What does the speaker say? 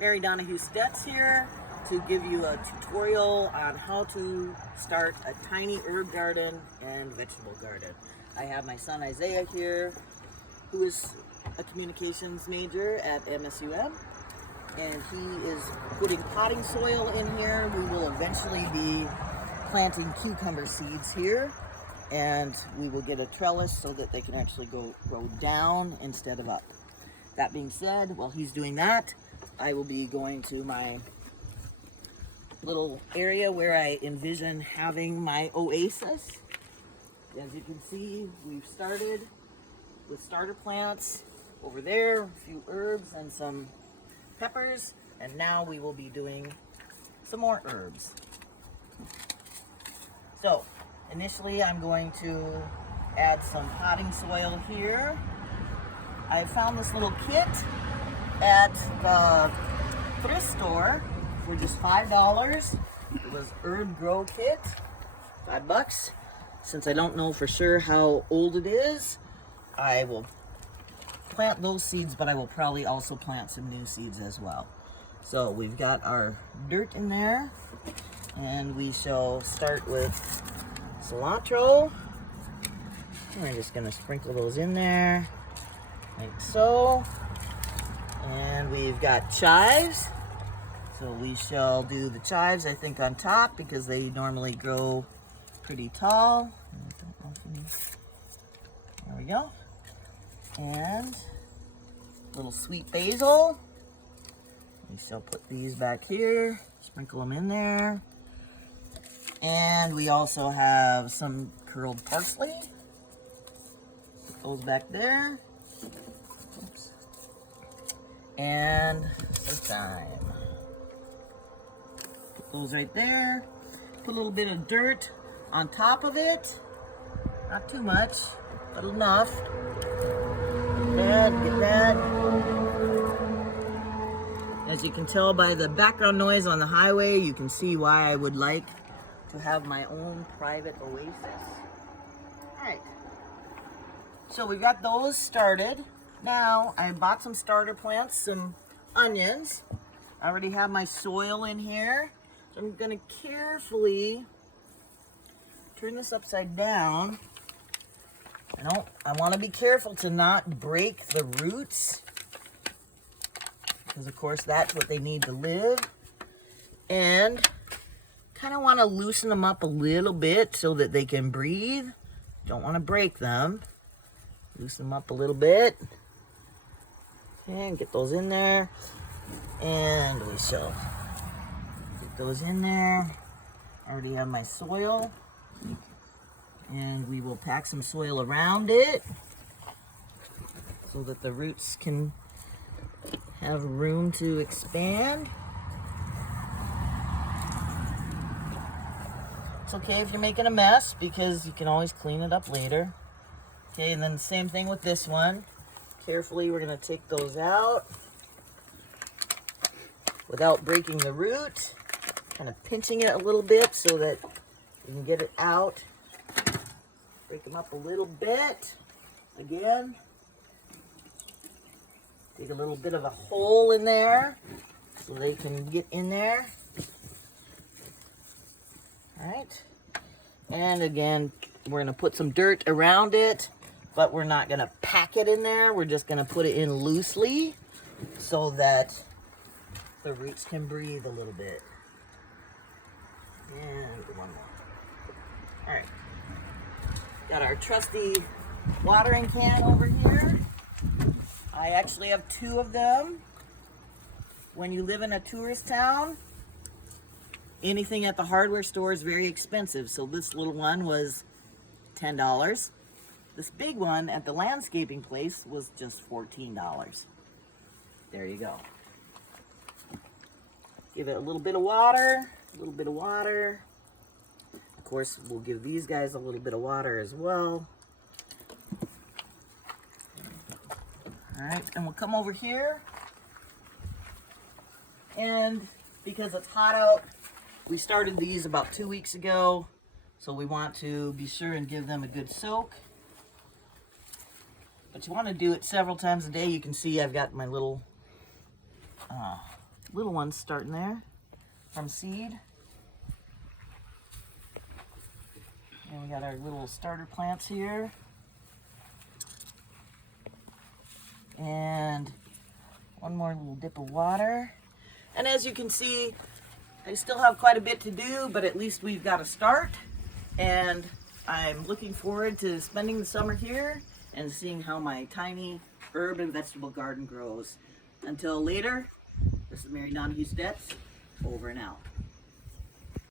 Mary Donahue Stets here to give you a tutorial on how to start a tiny herb garden and vegetable garden. I have my son Isaiah here, who is a communications major at MSUM, and he is putting potting soil in here. We will eventually be planting cucumber seeds here, and we will get a trellis so that they can actually grow down instead of up. That being said, while he's doing that, I will be going to my little area where I envision having my oasis. As you can see, we've started with starter plants over there, a few herbs and some peppers, and now we will be doing some more herbs. So, initially I'm going to add some potting soil here. I found this little kit at the thrift store for just $5. It was Herb Grow Kit, $5. Since I don't know for sure how old it is, I will plant those seeds, but I will probably also plant some new seeds as well. So we've got our dirt in there, and we shall start with cilantro. We're just gonna sprinkle those in there, like so. And we've got chives. So we shall do the chives, I think, on top because they normally grow pretty tall. There we go. And a little sweet basil. We shall put these back here, sprinkle them in there. And we also have some curled parsley. Put those back there. Oops. And some thyme. Put those right there. Put a little bit of dirt on top of it. Not too much, but enough. Get that. As you can tell by the background noise on the highway, you can see why I would like to have my own private oasis. All right. So we got those started. Now I bought some starter plants, some onions. I already have my soil in here. So I'm gonna carefully turn this upside down. I want to be careful to not break the roots, because of course that's what they need to live. And kind of want to loosen them up a little bit so that they can breathe. Don't want to break them. Loosen them up a little bit. And get those in there. And we shall get those in there. I already have my soil. And we will pack some soil around it so that the roots can have room to expand. It's okay if you're making a mess because you can always clean it up later. Okay, and then the same thing with this one. Carefully, we're going to take those out without breaking the root. Kind of pinching it a little bit so that you can get it out. Break them up a little bit. Again, dig a little bit of a hole in there so they can get in there. All right. And again, we're going to put some dirt around it, but we're not going to pack it in there. We're just going to put it in loosely so that the roots can breathe a little bit. And one more. All right. Got our trusty watering can over here. I actually have two of them. When you live in a tourist town, anything at the hardware store is very expensive. So this little one was $10. This big one at the landscaping place was just $14. There you go. Give it a little bit of water, a little bit of water. Of course, we'll give these guys a little bit of water as well. All right, and we'll come over here. And because it's hot out, we started these about 2 weeks ago. So we want to be sure and give them a good soak. But you want to do it several times a day. You can see I've got my little little ones starting there from seed. And we got our little starter plants here. And one more little dip of water. And as you can see, I still have quite a bit to do, but at least we've got a start. And I'm looking forward to spending the summer here and seeing how my tiny herb and vegetable garden grows. Until later, this is Mary Donahue Stets, over and out.